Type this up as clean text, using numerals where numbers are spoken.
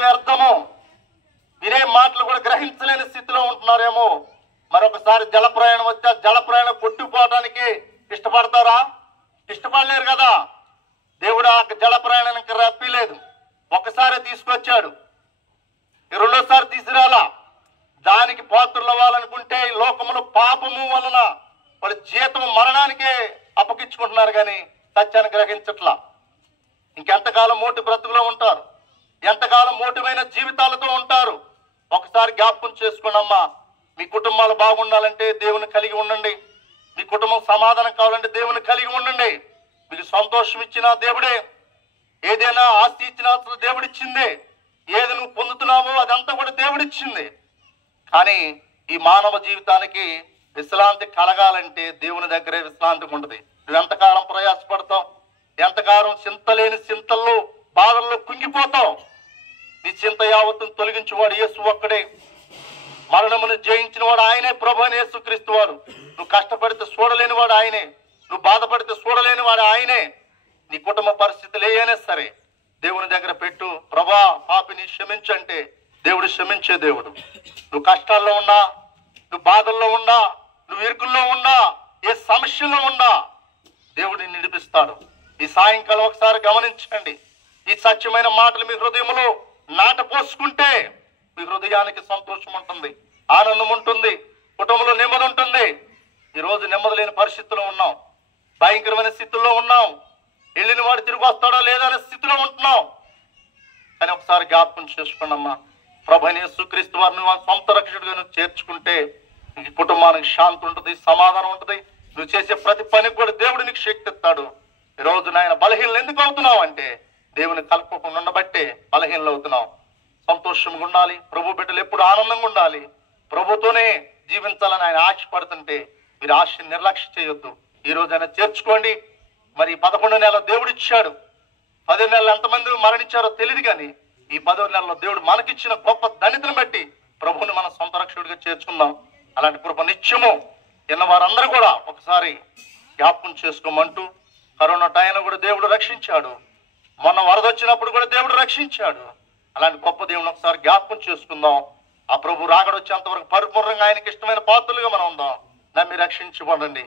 వ్యర్థము. వినే మాటలు కూడా గ్రహించలేని స్థితిలో ఉంటున్నారేమో. మరొకసారి జల ప్రయాణం వస్తే జల ప్రయాణం కొట్టుకుపోవడానికి ఇష్టపడతారా? ఇష్టపడలేరు కదా. దేవుడు ఆ జల ప్రయాణానికి రప్పిలేదు. ఒక్కసారి తీసుకొచ్చాడు, రెండోసారి తీసుకురాలా. దానికి పాత్రలు అవ్వాలనుకుంటే లోకములు పాపము వలన వాళ్ళ జీతం మరణానికే అప్పగించుకుంటున్నారు కానీ సత్యాన్ని గ్రహించట్లా. ఇంకెంతకాలం మోటి బ్రతుకులో ఉంటారు, ఎంతకాలం మోటిమైన జీవితాలతో ఉంటారు. ఒకసారి జ్ఞాపకం చేసుకోండమ్మా. మీ కుటుంబాలు బాగుండాలంటే దేవుని కలిగి ఉండండి. మీ కుటుంబం సమాధానం కావాలంటే దేవుని కలిగి ఉండండి. మీకు సంతోషం ఇచ్చిన దేవుడే, ఏదైనా ఆస్తి ఇచ్చిన దేవుడిచ్చిందే. ఏది నువ్వు పొందుతున్నావో అదంతా కూడా దేవుడిచ్చింది. కానీ ఈ మానవ జీవితానికి విశ్రాంతి కలగాలంటే దేవుని దగ్గరే విశ్రాంతి ఉంటుంది. నువ్వు ఎంతకాలం ప్రయాసపడతావు, ఎంతకాలం చింతలేని చింతల్లో బాధల్లో కుంగిపోతావు. నీ చింత యావత్తును తొలగించేవాడు యేసు ఒక్కడే. మరణమును జయించిన వాడు ఆయనే, ప్రభు అని యేసుక్రీస్తు వారు. నువ్వు కష్టపడితే చూడలేని వాడు ఆయనే, నువ్వు బాధపడితే చూడలేని వాడు ఆయనే. నీ కుటుంబ పరిస్థితులు ఏమైనా సరే దేవుని దగ్గర పెట్టు. ప్రభా పాపిని క్షమించంటే దేవుడు క్షమించే దేవుడు. నువ్వు కష్టాల్లో ఉన్నా, నువ్వు బాధల్లో ఉన్నా, నువ్వు ఇరుకుల్లో ఉన్నా, ఏ సమస్యలో ఉన్నా దేవుడిని నిడిపిస్తాడు. ఈ సాయంకాలం ఒకసారి గమనించండి. ఈ సత్యమైన మాటలు మీ హృదయంలో నాటపోసుకుంటే మీ హృదయానికి సంతోషం ఉంటుంది, ఆనందం ఉంటుంది, కుటుంబంలో నెమ్మది ఉంటుంది. ఈరోజు నెమ్మది లేని పరిస్థితుల్లో ఉన్నాం, భయంకరమైన స్థితుల్లో ఉన్నాం. వెళ్ళిన వాడు తిరిగి వస్తాడో లేదా అనే స్థితిలో ఉంటున్నాం. కానీ ఒకసారి జ్ఞాపకం చేసుకోండమ్మా. ప్రభువైన యేసుక్రీస్తు వారిని సొంత రక్షకుడిగా నువ్వు చేర్చుకుంటే నీ కుటుంబానికి శాంతి ఉంటుంది, సమాధానం ఉంటుంది. నువ్వు చేసే ప్రతి పనికి కూడా దేవుడు నీకు శక్తి ఇస్తాడు. ఈరోజు నాయన బలహీనలు ఎందుకు అవుతున్నావు అంటే దేవుని కలుపుకుండా ఉండబట్టే బలహీనలు అవుతున్నావు. సంతోషంగా ఉండాలి, ప్రభు బిడ్డలు ఎప్పుడు ఆనందంగా ఉండాలి, ప్రభుతోనే జీవించాలని ఆయన ఆశపడుతుంటే మీరు ఆశని నిర్లక్ష్యం చేయొద్దు. ఈ రోజు ఆయన చేర్చుకోండి. మరి 11 నెలలు దేవుడు ఇచ్చాడు. 10 నెలలు ఎంతమంది మరణించారో తెలియదు, కానీ ఈ 10 నెలలో దేవుడు మనకిచ్చిన గొప్ప ధన్యతను బట్టి ప్రభువుని మన సొంత రక్షకుడిగా చేర్చుకుందాం. అలాంటి కృప నిత్యము ఎన్న వారందరూ కూడా ఒకసారి జ్ఞాపకం చేసుకోమంటూ, కరోనా టైంలో కూడా దేవుడు రక్షించాడు, మొన్న వరద వచ్చినప్పుడు కూడా దేవుడు రక్షించాడు. అలాంటి గొప్ప దేవుని ఒకసారి జ్ఞాపకం చేసుకుందాం. ఆ ప్రభు రాకడ వచ్చేంత వరకు పరిపూర్ణంగా ఆయనకి ఇష్టమైన పాత్రలుగా మనం ఉందాం. నమ్మి రక్షించబడండి.